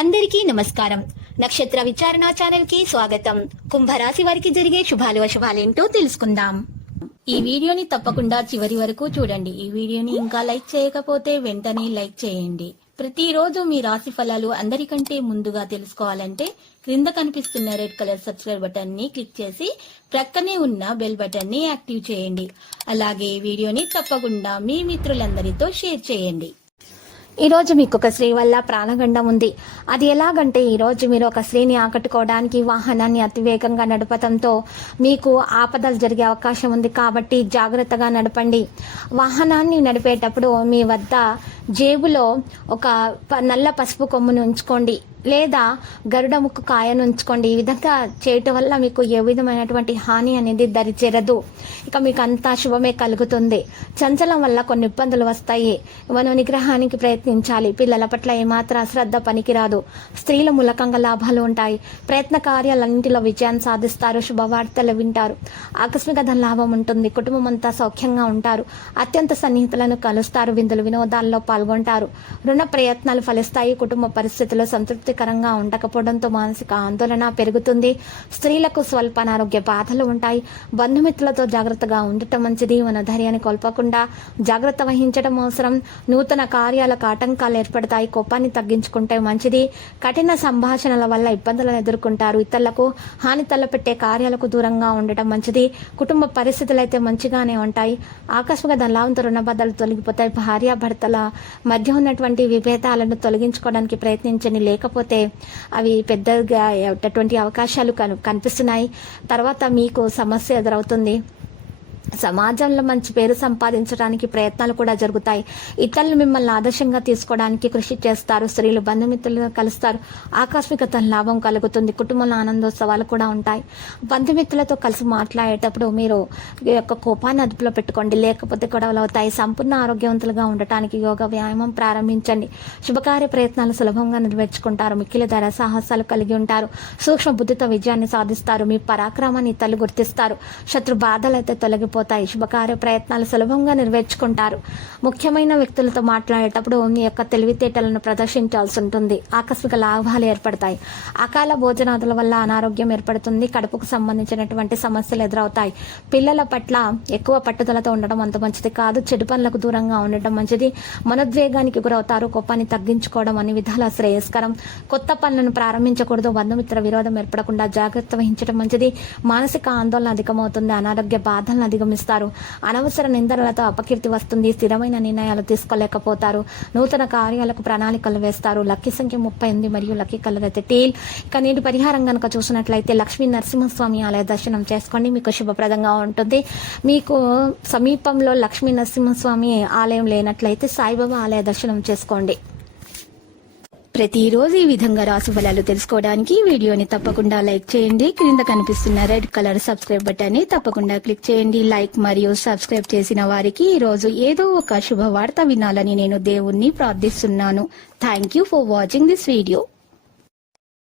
అందరికీ నమస్కారం. నక్షత్ర విచారణ ఛానల్ కి స్వాగతం. కుంభరాశి వారికి జరిగే శుభాలు అశుభాలేంటో తెలుసుకుందాం. ఈ వీడియోని తప్పకుండా చివరి వరకు చూడండి. ఈ వీడియోని ఇంకా లైక్ చేయకపోతే వెంటనే లైక్ చేయండి. ప్రతిరోజు మీ రాశి ఫలాలు అందరికంటే ముందుగా తెలుసుకోవాలంటే క్రింద కనిపిస్తున్న రెడ్ కలర్ సబ్స్క్రైబ్ బటన్ ని క్లిక్ చేసి ప్రక్కనే ఉన్న బెల్ బటన్ ని యాక్టివ్ చేయండి. అలాగే ఈ వీడియోని తప్పకుండా మీ మిత్రులందరితో షేర్ చేయండి. ఈ రోజు మీకు ఒక స్త్రీ వల్ల ప్రాణగండం ఉంది. అది ఎలాగంటే ఈ రోజు మీరు ఒక స్త్రీని ఆకట్టుకోవడానికి వాహనాన్ని అతివేగంగా నడపడంతో మీకు ఆపదలు జరిగే అవకాశం ఉంది. కాబట్టి జాగ్రత్తగా నడపండి. వాహనాన్ని నడిపేటప్పుడు మీ వద్ద జేబులో ఒక నల్ల పసుపు కొమ్మును ఉంచుకోండి, లేదా గరుడ ముక్కు కాయను ఉంచుకోండి. ఈ విధంగా చేయటం వల్ల మీకు ఏ విధమైనటువంటి హాని అనేది దరిచేరదు. ఇక మీకు అంతా శుభమే కలుగుతుంది. చంచలం వల్ల కొన్ని ఇబ్బందులు వస్తాయి. మనం నిగ్రహానికి ప్రయత్నించాలి. పిల్లల పట్ల ఏమాత్రం అశ్రద్ధ పనికిరాదు. స్త్రీల మూలకంగా లాభాలు ఉంటాయి. ప్రయత్న కార్యాలన్నింటిలో విజయాన్ని సాధిస్తారు. శుభవార్తలు వింటారు. ఆకస్మిక ధన లాభం ఉంటుంది. కుటుంబం అంతా సౌఖ్యంగా ఉంటారు. అత్యంత సన్నిహితులను కలుస్తారు. విందులు వినోదాల్లో పాల్గొంటారు. రుణ ప్రయత్నాలు ఫలిస్తాయి. కుటుంబ పరిస్థితుల్లో సంతృప్తికరంగా ఉండకపోవడంతో మానసిక ఆందోళన పెరుగుతుంది. స్త్రీలకు స్వల్ప అనారోగ్య బాధలు ఉంటాయి. బంధుమిత్రులతో జాగ్రత్తగా ఉండటం మంచిది. మన ధైర్యాన్ని కోల్పోకుండా జాగ్రత్త వహించడం అవసరం. నూతన కార్యాలకు ఆటంకాలు ఏర్పడతాయి. కోపాన్ని తగ్గించుకుంటే మంచిది. కఠిన సంభాషణల వల్ల ఇబ్బందులను ఎదుర్కొంటారు. ఇతరులకు హాని తలపెట్టే కార్యాలకు దూరంగా ఉండటం మంచిది. కుటుంబ పరిస్థితులు అయితే మంచిగానే ఉంటాయి. ఆకస్మిక ధనలాభంతో రుణబాధలు తొలగిపోతాయి. భార్యాభర్తల మధ్య ఉన్నటువంటి విభేదాలను తొలగించుకోవడానికి ప్రయత్నించని, లేకపోతే అవి పెద్దగా అటువంటి అవకాశాలు కనిపిస్తున్నాయి. తర్వాత మీకు సమస్య ఎదురవుతుంది. సమాజంలో మంచి పేరు సంపాదించడానికి ప్రయత్నాలు కూడా జరుగుతాయి. ఇతరులు మిమ్మల్ని ఆదర్శంగా తీసుకోవడానికి కృషి చేస్తారు. స్త్రీలు బంధుమిత్రులను కలుస్తారు. ఆకస్మిక లాభం కలుగుతుంది. కుటుంబంలో ఆనందోత్సవాలు కూడా ఉంటాయి. బంధుమిత్రులతో కలిసి మాట్లాడేటప్పుడు మీరు యొక్క కోపాన్ని అదుపులో పెట్టుకోండి, లేకపోతే గొడవలు అవుతాయి. సంపూర్ణ ఆరోగ్యవంతులుగా ఉండటానికి యోగ వ్యాయామం ప్రారంభించండి. శుభకార్య ప్రయత్నాలు సులభంగా నెరవేర్చుకుంటారు. మిక్కిలి ధర సాహసాలు కలిగి ఉంటారు. సూక్ష్మ బుద్ధితో విజయాన్ని సాధిస్తారు. మీ పరాక్రమాన్ని ఇతరులు గుర్తిస్తారు. శత్రు బాధలు అయితే తొలగిపోతాయి. శుభకార్య ప్రయత్నాలు సులభంగా నెరవేర్చుకుంటారు. ముఖ్యమైన వ్యక్తులతో మాట్లాడేటప్పుడు మీ యొక్క తెలివితేటలను ప్రదర్శించాల్సి ఉంటుంది. ఆకస్మిక లాభాలు ఏర్పడతాయి. అకాల భోజనాదుల వల్ల అనారోగ్యం ఏర్పడుతుంది. కడుపుకు సంబంధించినటువంటి సమస్యలు ఎదురవుతాయి. పిల్లల పట్ల ఎక్కువ పట్టుదలతో ఉండడం అంత మంచిది కాదు. చెడు పనులకు దూరంగా ఉండటం మంచిది. మనోద్వేగానికి గురవుతారు. కోపాన్ని తగ్గించుకోవడం అన్ని విధాల శ్రేయస్కరం. కొత్త పనులను ప్రారంభించకూడదు. బంధుమిత్ర విరోధం ఏర్పడకుండా జాగ్రత్త వహించడం మంచిది. మానసిక ఆందోళన అధికమవుతుంది. అనారోగ్య బాధలను అధిగమిస్తారు. అనవసర నిందనలతో అపకీర్తి వస్తుంది. స్థిరమైన నిర్ణయాలు తీసుకోలేకపోతారు. నూతన కార్యాలకు ప్రణాళికలు వేస్తారు. లక్కీ సంఖ్య 38 మరియు లక్కీ కలర్ అయితే టీల్. ఇక నేటి పరిహారం కనుక చూసినట్లయితే లక్ష్మీ నరసింహస్వామి ఆలయ దర్శనం చేసుకోండి. మీకు శుభప్రదంగా ఉంటుంది. మీకు సమీపంలో లక్ష్మీ నరసింహస్వామి ఆలయం లేనట్లయితే సాయిబాబా ఆలయ దర్శనం చేసుకోండి. ప్రతిరోజు ఈ విధంగా రాశి ఫలాలు తెలుసుకోవడానికి వీడియోని తప్పకుండా లైక్ చేయండి. క్రింద కనిపిస్తున్న రెడ్ కలర్ సబ్స్క్రైబ్ బటన్ ని తప్పకుండా క్లిక్ చేయండి. లైక్ మరియు సబ్స్క్రైబ్ చేసిన వారికి ఈ రోజు ఏదో ఒక శుభవార్త వినాలని నేను దేవుణ్ణి ప్రార్థిస్తున్నాను. Thank you for watching this video.